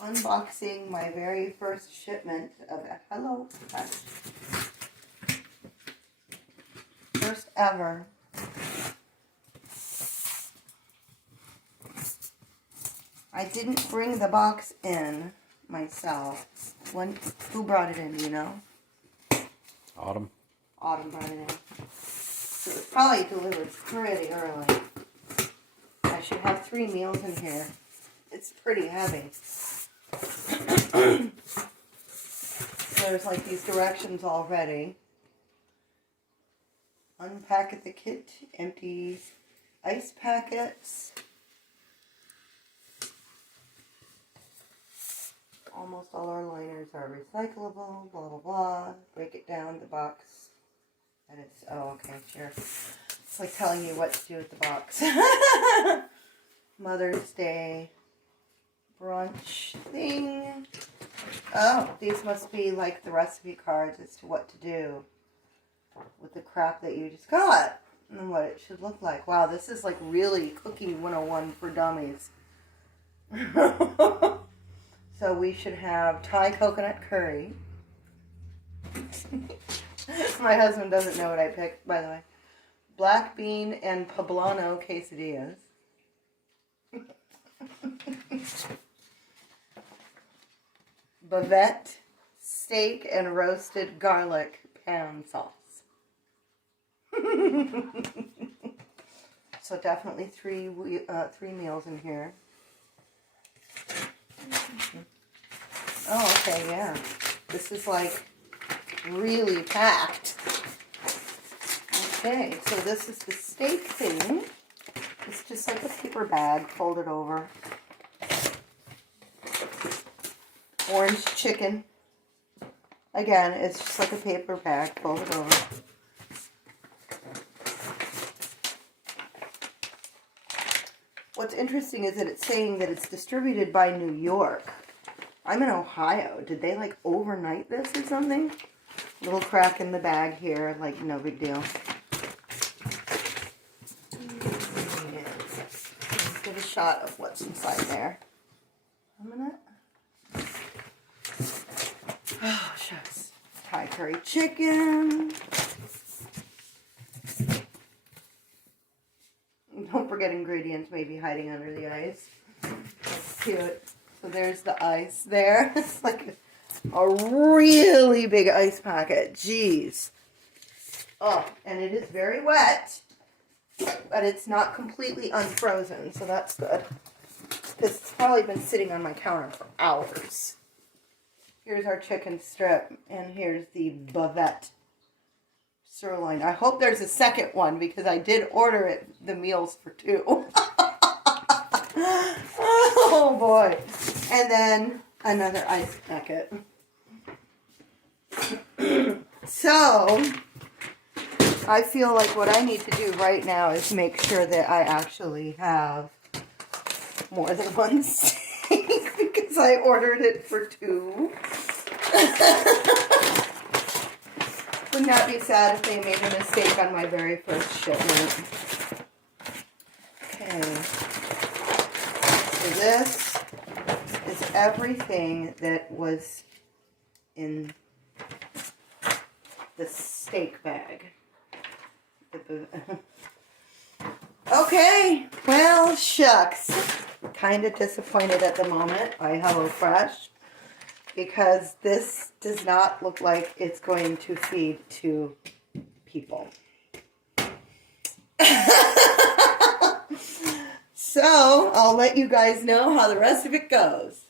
unboxing my very first shipment of Hello Fresh. First ever. I didn't bring the box in myself. Who brought it in, do you know? Autumn. Autumn brought it in. So it was probably delivered pretty early. I should have 3 meals in here. It's pretty heavy. There's like these directions already. Unpack the kit, empty ice packets. Almost all our liners are recyclable, blah, blah, blah. Break it down, the box. And it's, oh, okay, sure. It's like telling you what to do with the box. Mother's Day brunch thing. Oh, these must be like the recipe cards as to what to do with the crap that you just got and what it should look like. Wow, this is like really cooking 101 for dummies. So we should have Thai coconut curry. My husband doesn't know what I picked, by the way. Black bean and poblano quesadillas. Bavette steak and roasted garlic pan sauce. So definitely three meals in here. Oh, okay, yeah. This is like really packed. Okay, so this is the steak thing. It's just like a paper bag folded over. Orange chicken. Again, it's just like a paper bag folded over. What's interesting is that it's saying that it's distributed by New York. I'm in Ohio. Did they like overnight this or something? Little crack in the bag here, like no big deal. Let's get a shot of what's inside there. A minute. Oh, shucks. Thai curry chicken. Don't forget ingredients may be hiding under the ice. That's cute. So there's the ice there. It's like a really big ice packet. Jeez. Oh, and it is very wet. But it's not completely unfrozen, so that's good. This has probably been sitting on my counter for hours. Here's our chicken strip, and here's the bavette sirloin. I hope there's a second one, because I did order the meals for 2. Oh boy. And then another ice packet. So, I feel like what I need to do right now is make sure that I actually have more than one steak, because I ordered it for 2. Wouldn't that be sad if they made a mistake on my very first shipment? Okay. So this is everything that was in the steak bag. Okay, well, shucks. Kind of disappointed at the moment by HelloFresh, because this does not look like it's going to feed 2 people. So, I'll let you guys know how the rest of it goes.